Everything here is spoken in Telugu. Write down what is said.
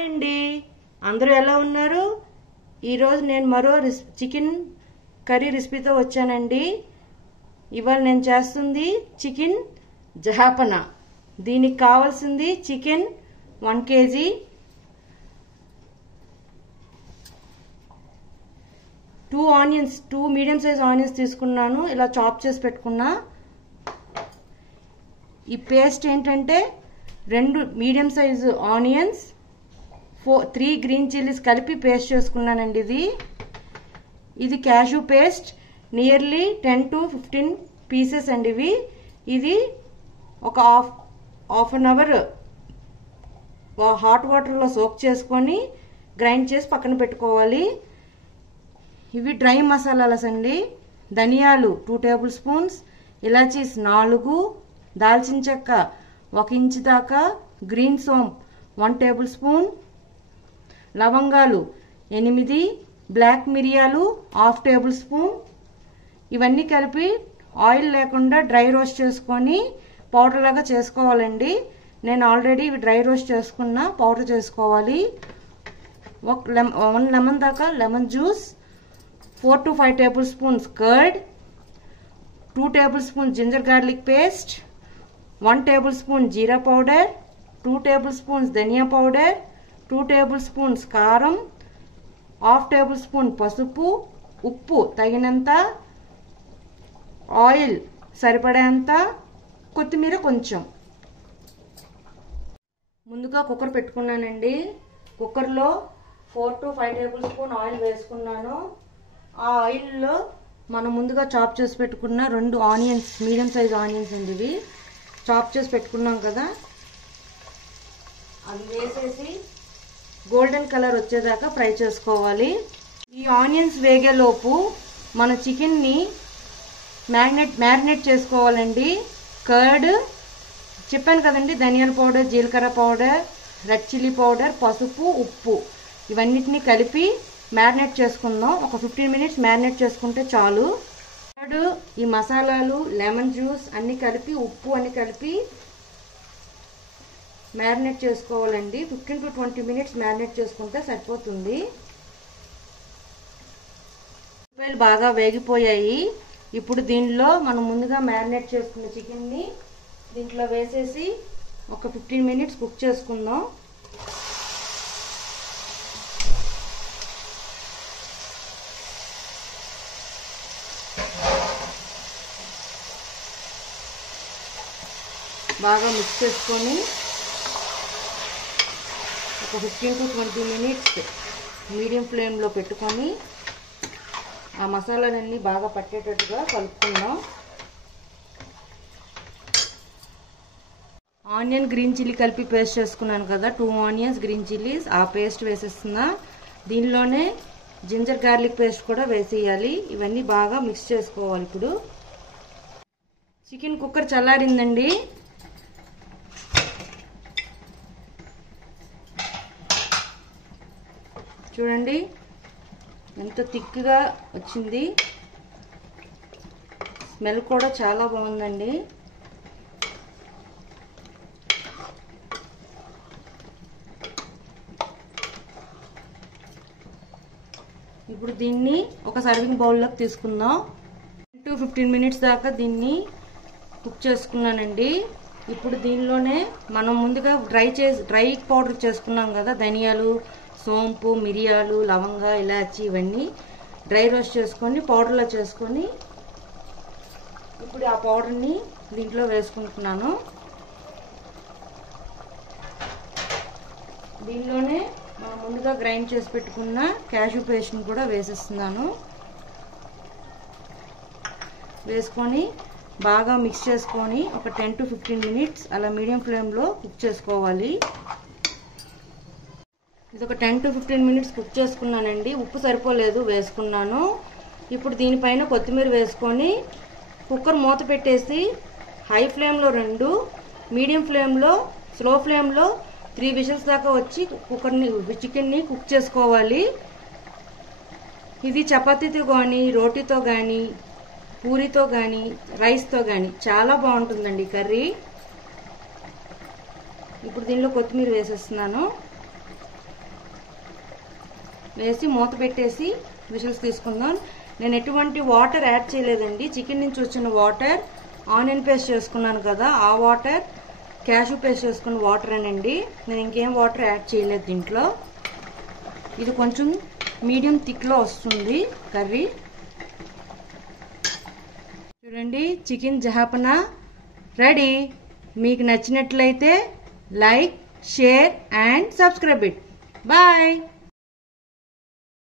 హాయ్ అండి, అందరూ ఎలా ఉన్నారు? ఈరోజు నేను మరో చికెన్ కర్రీ రెసిపీతో వచ్చానండి. ఇవాళ నేను చేస్తుంది చికెన్ జహాపన. దీనికి కావాల్సింది chicken 1 kg, two medium size onions తీసుకున్నాను, ఇలా చాప్ చేసి పెట్టుకున్నా. ఈ పేస్ట్ ఏంటంటే 2 medium size onions, 3 green chillies కలిపి పేస్ట్ చేసుకున్నానండి. ఇది cashew paste, nearly 10 to 15 pieces అండి ఇవి. ఇది ఒక హాఫ్ అన్ అవర్ హాట్ వాటర్లో సోక్ చేసుకొని గ్రైండ్ చేసి పక్కన పెట్టుకోవాలి. ఇవి డ్రై మసాలాస్ అండి. ధనియాలు 2 టేబుల్ స్పూన్స్, ఇలాచీస్ 4, దాల్చిన చెక్క 1 ఇంచు దాకా, గ్రీన్ సోంప్ 1 టేబుల్ స్పూన్, లవంగాలు 8, బ్లాక్ మిరియాలు 1/2 టేబుల్ స్పూన్. ఇవన్నీ కలిపి ఆయిల్ లేకుండా డ్రై రోస్ట్ చేసుకొని పౌడర్ లాగా చేసుకోవాలండి. నేను ఆల్రెడీ ఇవి డ్రై రోస్ట్ చేసుకున్న పౌడర్ చేసుకోవాలి. 1 లెమన్ దాకా lemon juice, 4 to 5 tablespoons curd, 2 tablespoons ginger garlic paste, 1 tablespoon jeera powder, 2 tablespoons dhania powder, 2 tablespoons కారం, 1/2 టేబుల్ స్పూన్ పసుపు, ఉప్పు తగినంత, ఆయిల్ సరిపడేంత, కొత్తిమీర కొంచెం. ముందుగా కుక్కర్ పెట్టుకున్నానండి. కుక్కర్లో 4 to 5 టేబుల్ స్పూన్ ఆయిల్ వేసుకున్నాను. ఆ ఆయిల్లో మనం ముందుగా చాప్ చేసి పెట్టుకున్న 2 ఆనియన్స్, మీడియం సైజ్ ఆనియన్స్ అండి ఇవి, చాప్ చేసి పెట్టుకున్నాం కదా, అవి వేసేసి గోల్డెన్ కలర్ వచ్చేదాకా ఫ్రై చేసుకోవాలి. ఈ ఆనియన్స్ వేగేలోపు మన చికెన్ని మ్యారినేట్ చేసుకోవాలండి. కర్డ్ చెప్పాను కదండి, ధనియాల పౌడర్, జీలకర్ర పౌడర్, రెడ్ చిల్లీ పౌడర్, పసుపు, ఉప్పు ఇవన్నిటిని కలిపి మ్యారినేట్ చేసుకుందాం. ఒక 15 మినిట్స్ మ్యారినేట్ చేసుకుంటే చాలు. కర్డ్, ఈ మసాలాలు, లెమన్ జ్యూస్ అన్ని కలిపి, ఉప్పు అన్ని కలిపి మ్యారినేట్ చేసుకోవాలండి. 15 to 20 మినిట్స్ మ్యారినేట్ చేసుకుంటే సరిపోతుంది. ఉల్లిపాయలు బాగా వేగిపోయాయి. ఇప్పుడు దీనిలో మనం ముందుగా మ్యారినేట్ చేసుకున్న చికెన్ని దీంట్లో వేసేసి ఒక 15 మినిట్స్ కుక్ చేసుకుందాం. బాగా మిక్స్ చేసుకొని ఒక 15 to 20 మినిట్స్ మీడియం ఫ్లేమ్లో పెట్టుకొని ఆ మసాలాలన్నీ బాగా పట్టేటట్టుగా కలుపుకుందాం. ఆనియన్, గ్రీన్ చిల్లీ కలిపి పేస్ట్ చేసుకున్నాను కదా, 2 ఆనియన్స్, గ్రీన్ చిల్లీస్, ఆ పేస్ట్ వేసేస్తున్నా. దీనిలోనే జింజర్ గార్లిక్ పేస్ట్ కూడా వేసేయాలి. ఇవన్నీ బాగా మిక్స్ చేసుకోవాలి. ఇప్పుడు చికెన్ కుక్కర్ చల్లారిందండి. చూడండి ఎంత థిక్గా వచ్చింది. స్మెల్ కూడా చాలా బాగుందండి. ఇప్పుడు దీన్ని ఒక సర్వింగ్ బౌల్లోకి తీసుకుందాం. 10 to 15 మినిట్స్ దాకా దీన్ని కుక్ చేసుకున్నానండి. ఇప్పుడు దీనిలోనే మనం ముందుగా డ్రై పౌడర్ చేసుకున్నాం కదా, ధనియాలు, సోంపు, మిరియాలు, లవంగా, ఇలాచి ఇవన్నీ డ్రై రోస్ట్ చేసుకొని పౌడర్లో చేసుకొని ఇప్పుడు ఆ పౌడర్ని దీంట్లో వేసుకుంటున్నాను. దీనిలోనే మనం ముందుగా గ్రైండ్ చేసి పెట్టుకున్న క్యాషూ పేస్ట్ని కూడా వేసేస్తున్నాను. వేసుకొని బాగా మిక్స్ చేసుకొని ఒక 10 to 15 మినిట్స్ అలా మీడియం ఫ్లేమ్లో కుక్ చేసుకోవాలి. ఇది ఒక 10 to 15 మినిట్స్ కుక్ చేసుకున్నానండి. ఉప్పు సరిపోలేదు, వేసుకున్నాను. ఇప్పుడు దీనిపైన కొత్తిమీర వేసుకొని కుక్కర్ మూత పెట్టేసి హై ఫ్లేమ్లో 2, మీడియం ఫ్లేమ్లో, స్లో ఫ్లేమ్లో 3 విజిల్స్ దాకా వచ్చి చికెన్ని కుక్ చేసుకోవాలి. ఇది చపాతీతో కానీ, రోటీతో కానీ, పూరితో కానీ, రైస్తో కానీ చాలా బాగుంటుందండి కర్రీ. ఇప్పుడు దీనిలో కొత్తిమీర వేసేస్తున్నాను. వేసి మూత పెట్టేసి విజిల్స్ తీసుకుందాం. నేను ఎటువంటి వాటర్ యాడ్ చేయలేదండి. చికెన్ నుంచి వచ్చిన వాటర్, ఆనియన్ పేస్ట్ చేసుకున్నాను కదా ఆ వాటర్, క్యాషూ పేస్ట్ చేసుకున్న వాటర్ అనండి. నేను ఇంకేం వాటర్ యాడ్ చేయలేదు దీంట్లో. ఇది కొంచెం మీడియం థిక్లో వస్తుంది కర్రీ. చూడండి, చికెన్ జహాపనా రెడీ. మీకు నచ్చినట్లయితే like, share and subscribe it. Bye.